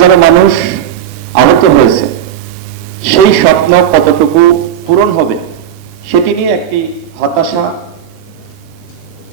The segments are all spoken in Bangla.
হাজারো মানুষ আহত হয়েছে, সেই স্বপ্ন কতটুকু পূরণ হবে সেটি নিয়ে একটি হতাশা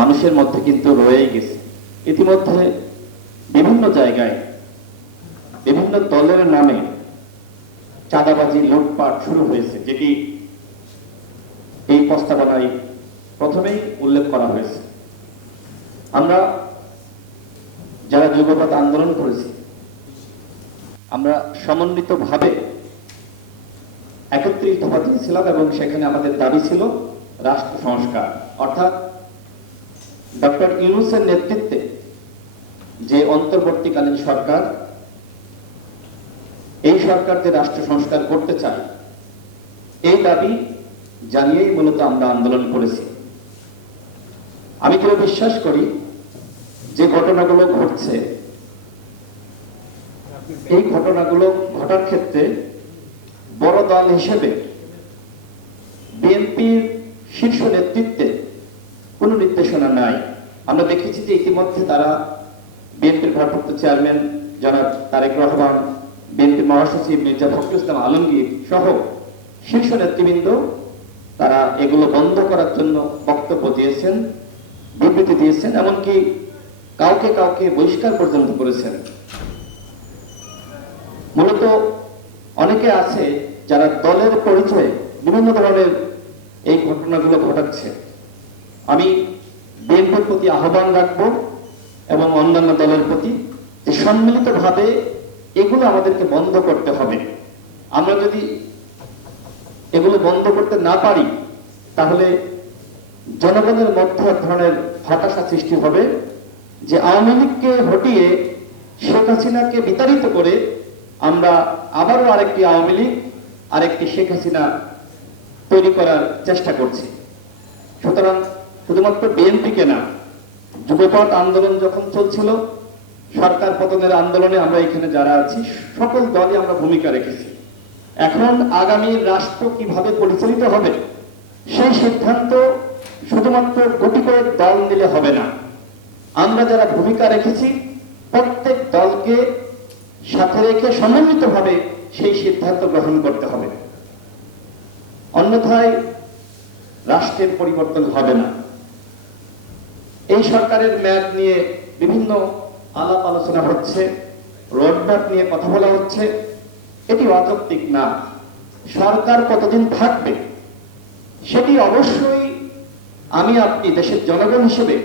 মানুষের মধ্যে কিন্তু রয়েই গেছে। ইতিমধ্যে বিভিন্ন জায়গায় বিভিন্ন দলের নামে চাঁদাবাজি, লুটপাট শুরু হয়েছে, যেটি এই প্রস্তাবনায় প্রথমেই উল্লেখ করা হয়েছে। আমরা যারা যুগপৎ আন্দোলন করেছি, আমরা সমন্বিতভাবে একত্রিত দফা দিয়েছিলাম এবং সেখানে আমাদের দাবি ছিল রাষ্ট্র সংস্কার, অর্থাৎ ডক্টর ইউনূসের নেতৃত্বে যে অন্তর্বর্তীকালীন সরকার, এই সরকার যে রাষ্ট্র সংস্কার করতে চায়, এই দাবি জানিয়েই মূলত আমরা আন্দোলন করেছি। আমি কেউ বিশ্বাস করি যে ঘটনাগুলো ঘটছে, এই ঘটনাগুলো ঘটার ক্ষেত্রে বড় দল হিসেবে বিএনপির শীর্ষ নেতৃত্বে কোনো নির্দেশনা নাই। আমরা দেখেছি যে ইতিমধ্যে তারা বিএনপির ভারপ্রাপ্ত চেয়ারম্যান জনাব তারেক রহমান, বিএনপির মহাসচিব মির্জা ফখরুল ইসলাম আলমগীর সহ শীর্ষ নেতৃবৃন্দ তারা এগুলো বন্ধ করার জন্য বক্তব্য দিয়েছেন, বিবৃতি দিয়েছেন, এমনকি কাউকে কাউকে বহিষ্কার পর্যন্ত করেছেন। মূলত অনেকে আছে যারা দলের পরিচয়ে বিভিন্ন ধরনের এই ঘটনাগুলো ঘটাচ্ছে। আমি বিএনপির প্রতি আহ্বান রাখবো এবং অন্যান্য দলের প্রতি যে সম্মিলিতভাবে এগুলো আমাদেরকে বন্ধ করতে হবে। আমরা যদি এগুলো বন্ধ করতে না পারি তাহলে জনগণের মধ্যে এক ধরনের হতাশা সৃষ্টি হবে যে আওয়ামী লীগকে হটিয়ে শেখ হাসিনাকে বিতাড়িত করে আমরা আবারও আরেকটি আওয়ামী লীগ, আরেকটি শেখ হাসিনা তৈরি করার চেষ্টা করছি। সুতরাং শুধুমাত্র বিএনপিকে না, যুগপৎ আন্দোলন যখন চলছিল, সরকার পতনের আন্দোলনে আমরা এখানে যারা আছি সকল দলই আমরা ভূমিকা রেখেছি। এখন আগামী রাষ্ট্র কিভাবে পরিচালিত হবে সেই সিদ্ধান্ত শুধুমাত্র গুটি কয়েক দল নিলে হবে না। আমরা যারা ভূমিকা রেখেছি প্রত্যেক দলকে সাথে রেখে সমন্বিতভাবে সেই সিদ্ধান্ত গ্রহণ করতে হবে, অন্যথায় রাষ্ট্রের পরিবর্তন হবে না। এই সরকারের মেয়াদ নিয়ে বিভিন্ন আলাপ আলোচনা হচ্ছে, রোডম্যাপ নিয়ে কথা বলা হচ্ছে, এটি অযৌক্তিক না। সরকার কতদিন থাকবে সেটি অবশ্যই আমি আপনি দেশের জনগণ হিসেবে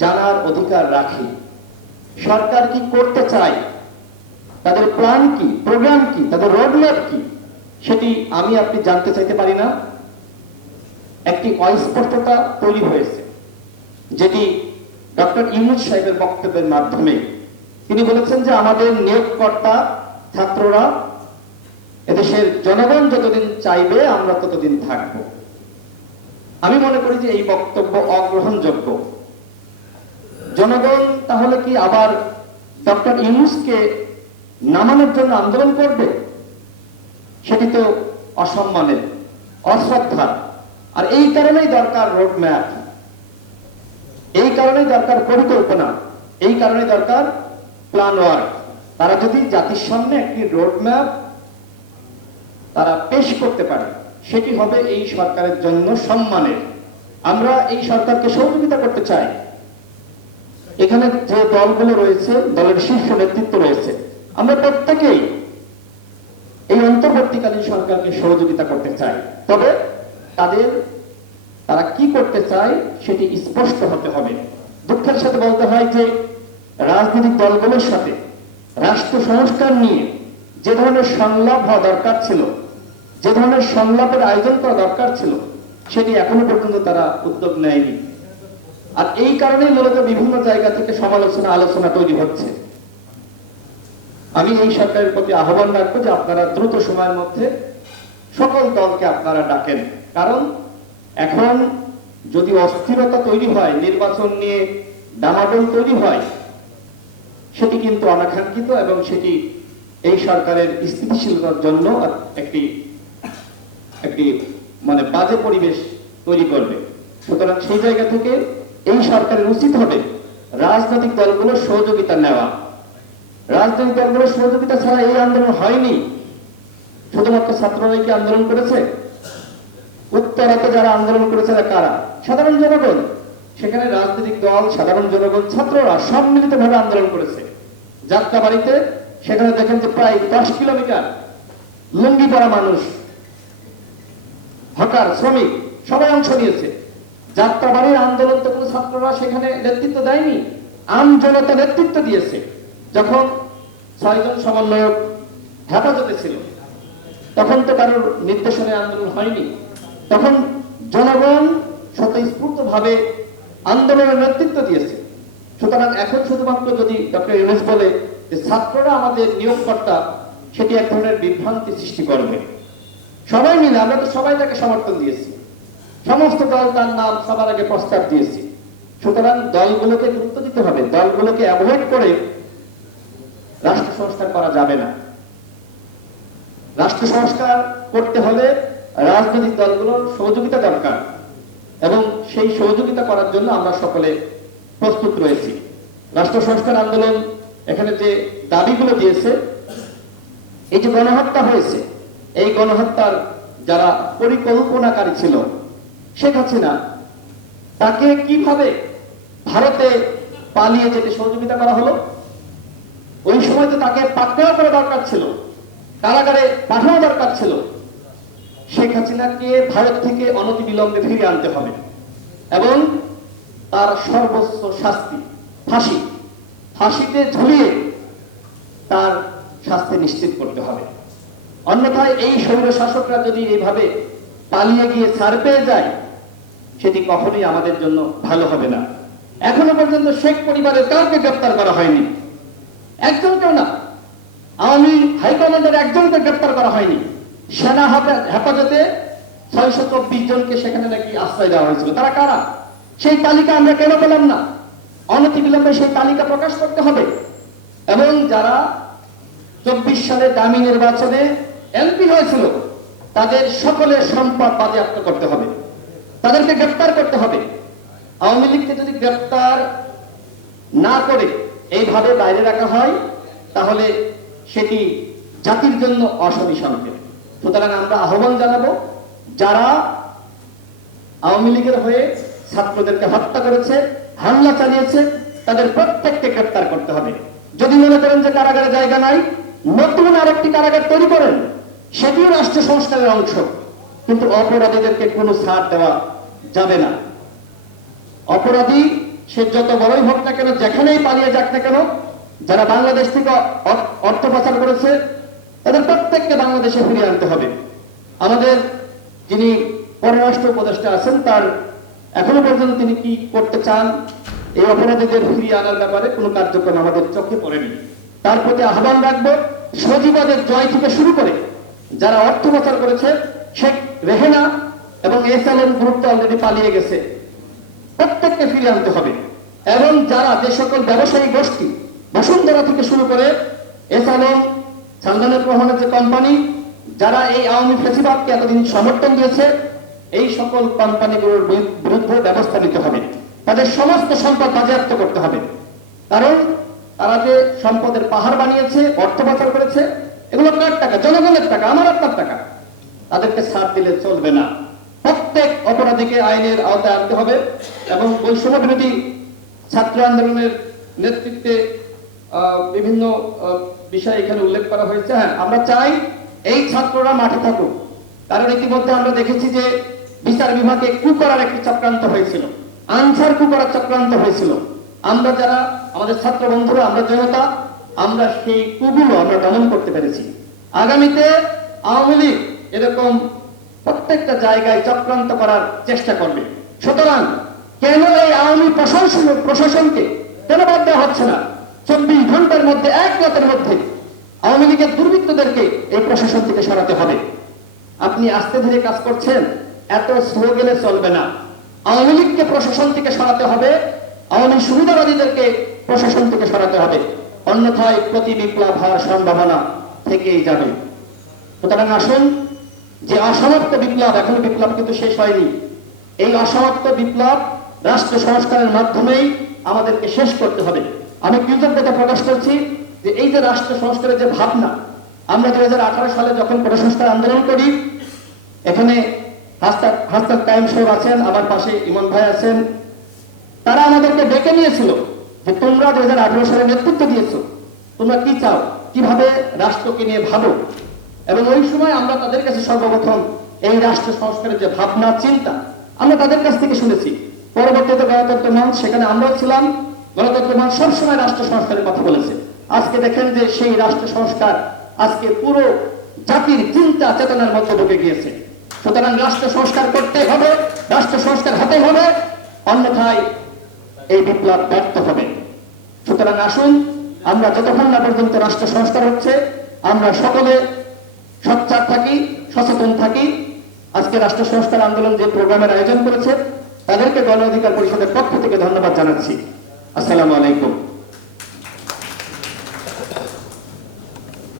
জানার অধিকার রাখি। সরকার কি করতে চায়, তাদের প্ল্যান কি, প্রোগ্রাম কি, তাদের রোডম্যাপ কি, সেটি আমি আপনি জানতে চাইতে পারি না। একটি অস্পষ্টতা তৈরি হয়েছে, যেটি ডক্টর ইউনূস সাহেবের বক্তব্যের মাধ্যমে তিনি বলেছেন যে আমাদের নিয়োগকর্তা ছাত্ররা, এদেশের জনগণ যতদিন চাইবে আমরা ততদিন থাকব। আমি মনে করি যে এই বক্তব্য অগ্রহণযোগ্য। জনগণ তাহলে কি আবার ডক্টর ইউনূসকে নামানোর জন্য আন্দোলন করবে? সেটি তো অসম্মানের, অশ্রদ্ধার। আর এই কারণেই দরকার রোডম্যাপ, এই কারণেই দরকার পরিকল্পনা, এই কারণে দরকার প্ল্যান ওয়ার্ক। তারা যদি জাতির সামনে একটি রোডম্যাপ তারা পেশ করতে পারে, সেটি হবে এই সরকারের জন্য সম্মানের। আমরা এই সরকারকে সহযোগিতা করতে চাই। এখানে যে দলগুলো রয়েছে, দলের শীর্ষ নেতৃত্ব রয়েছে, আমরা প্রত্যেকেই এই অন্তর্বর্তীকালীন সরকারকে সহযোগিতা করতে চাই। তবে তারা কি করতে চায় সেটি স্পষ্ট হতে হবে। দুঃখের সাথে বলতে হয় যে রাজনৈতিক দলগুলোর সাথে রাষ্ট্র সংস্কার নিয়ে যে ধরনের সংলাপ হওয়া দরকার ছিল, যে ধরনের সংলাপের আয়োজন করা দরকার ছিল, সেটি এখনো পর্যন্ত তারা উদ্যোগ নেয়নি। আর এই কারণেই মূলত বিভিন্ন জায়গা থেকে সমালোচনা, আলোচনা তৈরি হচ্ছে। আমি এই সরকারের প্রতি আহ্বান রাখবো যে আপনারা দ্রুত সময়ের মধ্যে সকল দলকে আপনারা ডাকেন। কারণ এখন যদি অস্থিরতা তৈরি হয়, নির্বাচন নিয়ে ডামাডোল তৈরি হয়, সেটি কিন্তু অনাকাঙ্ক্ষিত এবং সেটি এই সরকারের স্থিতিশীলতার জন্য একটি মানে বাজে পরিবেশ তৈরি করবে। সুতরাং সেই জায়গা থেকে এই সরকারের উচিত হবে রাজনৈতিক দলগুলোর সহযোগিতা নেওয়া। রাজনৈতিক দলগুলোর সহযোগিতা ছাড়া এই আন্দোলন হয়নি। শুধুমাত্র ছাত্ররাই কি আন্দোলন করেছে? উত্তরাতে যারা আন্দোলন করেছে তারা কারা? সাধারণ জনগণ। সেখানে রাজনৈতিক দল, সাধারণ জনগণ, ছাত্ররা সম্মিলিতভাবে আন্দোলন করেছে। যাত্রাবাড়িতে সেখানে দেখেন যে প্রায় 10 কিলোমিটার লুঙ্গি পরা মানুষ, হকার, শ্রমিক সবাই অংশ নিয়েছে। যাত্রাবাড়ির আন্দোলন তো কোনো ছাত্ররা সেখানে নেতৃত্ব দেয়নি, আম জনতা নেতৃত্ব দিয়েছে। যখন 6 জন সমন্বয়ক হেফাজতে ছিল তখন তো কারোর নির্দেশনায় আন্দোলন হয়নি, তখন জনগণ স্বতঃস্ফূর্তভাবে আন্দোলনের নেতৃত্ব দিয়েছে। সুতরাং এখন শুধুমাত্র যদি ডক্টর ইউনূস বলে যে ছাত্ররা আমাদের নিয়োগকর্তা, সেটি এক ধরনের বিভ্রান্তি সৃষ্টি করবে। সবাই মিলে আমরা তো সবাই তাকে সমর্থন দিয়েছি, সমস্ত দল তার নাম সবার আগে প্রস্তাব দিয়েছি। সুতরাং দলগুলোকে গুরুত্ব দিতে হবে, দলগুলোকে অ্যাভয়েড করে রাষ্ট্র সংস্কার করা যাবে না। রাষ্ট্র সংস্কার করতে হলে রাজনৈতিক দলগুলোর সহযোগিতা দরকার, এবং সেই সহযোগিতা করার জন্য আমরা সকলে প্রস্তুত রয়েছি। রাষ্ট্র সংস্কার আন্দোলন এখানে যে দাবিগুলো দিয়েছে, এই যে গণহত্যা হয়েছে, এই গণহত্যার যারা পরিকল্পনাকারী ছিল শেখ হাসিনা, তাকে কিভাবে ভারতে পালিয়ে যেতে সহযোগিতা করা হলো? ওই সময় তো তাকে পাকড়াও করা দরকার ছিল, কারাগারে পাঠানো দরকার ছিল। শেখ হাসিনাকে ভারত থেকে অনতিবিলম্বে ফিরিয়ে আনতে হবে এবং তার সর্বোচ্চ শাস্তি ফাঁসি, ফাঁসিতে ঝুলিয়ে তার শাস্তি নিশ্চিত করতে হবে। অন্যথায় এই স্বৈর শাসকরা যদি এইভাবে পালিয়ে গিয়ে ছাড় পেয়ে যায়, সেটি কখনোই আমাদের জন্য ভালো হবে না। এখনো পর্যন্ত শেখ পরিবারের কাউকে গ্রেফতার করা হয়নি, একজনকেও না। আওয়ামী হাইকমান্ডের একজনকে গ্রেফতার করা হয়নি। সেনা হেফাজতে 624 জনকে সেখানে নাকি আশ্রয় দেওয়া হয়েছিল। তারা কারা? সেই তালিকা আমরা কেন পেলাম না? অনতিবিলম্বে সেই তালিকা প্রকাশ করতে হবে। এবং যারা 24 সালে দামি নির্বাচনে এমপি হয়েছিল, তাদের সকলের সম্পদ বাজেয়াপ্ত করতে হবে, তাদেরকে গ্রেফতার করতে হবে। আওয়ামী লীগকে যদি গ্রেফতার না করে এইভাবে বাইরে রাখা হয়, তাহলে সেটি জাতির জন্য অশনি সংকেত। সুতরাং আমরা আহ্বান জানাবো, যারা আওয়ামী লীগের হয়ে ছাত্রদেরকে হত্যা করেছে, হামলা চালিয়েছে, তাদের প্রত্যেককে গ্রেফতার করতে হবে। যদি মনে করেন যে কারাগারে জায়গা নাই, নতুন আরেকটি কারাগার তৈরি করেন, সেটিও রাষ্ট্র সংস্কারের অংশ। কিন্তু অপরাধীদেরকে কোনো ছাড় দেওয়া যাবে না। অপরাধী সে যত বড়ই হোক না কেন, যেখানেই পালিয়ে যাক না কেন, যারা বাংলাদেশ থেকে অর্থ পাচার করেছে, তাদের প্রত্যেককে বাংলাদেশে ফিরিয়ে আনতে হবে। আমাদের যিনি পররাষ্ট্র উপদেষ্টা আছেন, তার এখনো পর্যন্ত তিনি কি করতে চান এই অপরাধীদের ফিরিয়ে আনার ব্যাপারে কোনো কার্যক্রম আমাদের চোখে পড়েনি। তার প্রতি আহ্বান রাখবো, সজীবাদের জয় থেকে শুরু করে যারা অর্থ পাচার করেছে, শেখ রেহেনা এবং এসএলএম গ্রুপ তো অলরেডি পালিয়ে গেছে, প্রত্যেককে ফিরিয়ে আনতে হবে। এবং যারা যে সকল ব্যবসায়ী গোষ্ঠী, বসুন্ধরা থেকে শুরু করে এসএলএম, সালমানের রহমানের যে কোম্পানি, যারা এই আওয়ামী ফ্যাসিবাদকে এতদিন সমর্থন দিয়েছে, এই সকল কোম্পানিগুলোর বিরুদ্ধে ব্যবস্থা নিতে হবে। তাদের সমস্ত সম্পদ বাজেয়াপ্ত করতে হবে। কারণ তারা যে সম্পদের পাহাড় বানিয়েছে, অর্থ পাচার করেছে, এগুলো কার টাকা? জনগণের টাকা, আমার আপনার টাকা। তাদেরকে ছাড় দিলে চলবে না। প্রত্যেক অপরাধীকে আইনের আওতায় আনতে হবে। এবং বৈষম্য বিরোধী ছাত্র আন্দোলনের নেতৃত্বে বিভিন্ন বিষয় এখানে উল্লেখ করা হয়েছে। হ্যাঁ, আমরা চাই এই ছাত্ররা মাঠে থাকুক, কারণ ইতিমধ্যে আমরা দেখেছি যে বিচার বিভাগে কু করার একটি চক্রান্ত হয়েছিল, আনসার কু করার চক্রান্ত হয়েছিল। আমরা যারা আমাদের ছাত্র বন্ধুরা, আমরা জনতা, আমরা সেই কুগুলো আমরা দমন করতে পেরেছি। আগামীতে আওয়ামী লীগ এরকম প্রত্যেকটা জায়গায় চক্রান্ত করার চেষ্টা করবে। সুতরাং কেন এই আওয়ামী প্রশাসনকে কেন বাদ দেওয়া হচ্ছে না? 24 ঘন্টার মধ্যে, এক রাতের মধ্যে আওয়ামী লীগের দুর্বৃত্তদেরকে এই প্রশাসন থেকে সরাতে হবে। আপনি আস্তে ধীরে কাজ করছেন, এত স্লো গেলে চলবে না। আওয়ামী লীগকে প্রশাসন থেকে সরাতে হবে, আওয়ামী সুবিধাবাদীদেরকে প্রশাসন থেকে সরাতে হবে, অন্যথায় প্রতি বিপ্লব হওয়ার সম্ভাবনা থেকেই যাবে। সুতরাং আসুন, যে অসমাপ্ত বিপ্লব, এখনো বিপ্লব কিন্তু শেষ হয়নি, এই অসমাপ্ত বিপ্লব রাষ্ট্র সংস্কারের মাধ্যমেই আমাদেরকে শেষ করতে হবে। আমি কৃতজ্ঞতা প্রকাশ করছি যে এই যে রাষ্ট্র সংস্কারের যে ভাবনা, আমরা 2018 সালে যখন প্রসংস্কার আন্দোলন করি, এখানে হাসতার টাইম শো আছেন, আমার পাশে ইমন ভাই আছেন, তারা আমাদেরকে ডেকে নিয়েছিল যে তোমরা 2018 সালে নেতৃত্ব দিয়েছো, তোমরা কি চাও, কিভাবে রাষ্ট্রকে নিয়ে ভাবো। এবং ওই সময় আমরা তাদের কাছে সর্বপ্রথম এই রাষ্ট্র সংস্কারের যে ভাবনা চিন্তা আমরা তাদের কাছ থেকে শুনেছি। পরবর্তীতে গণতন্ত্র মঞ্চ, সেখানে আমরাও ছিলাম, গণতন্ত্র মঞ্চ সবসময় রাষ্ট্র সংস্কারের কথা বলেছে। আজকে দেখেন যে সেই রাষ্ট্র সংস্কার আজকে পুরো জাতির চিন্তা চেতনার মধ্যে ঢুকে গিয়েছে। সুতরাং রাষ্ট্র সংস্কার করতে হবে, রাষ্ট্র সংস্কার হতে হবে, অন্যথায় এই বিপ্লব ব্যর্থ হবে। সুতরাং আসুন আমরা যতক্ষণ না পর্যন্ত রাষ্ট্র সংস্কার হচ্ছে আমরা সকলে সোচ্চার থাকি, সচেতন থাকি। আজকে রাষ্ট্র সংস্কার আন্দোলন যে প্রোগ্রামের আয়োজন করেছে তাদেরকে গণ অধিকার পরিষদের পক্ষ থেকে ধন্যবাদ জানাচ্ছি। আসসালামু আলাইকুম।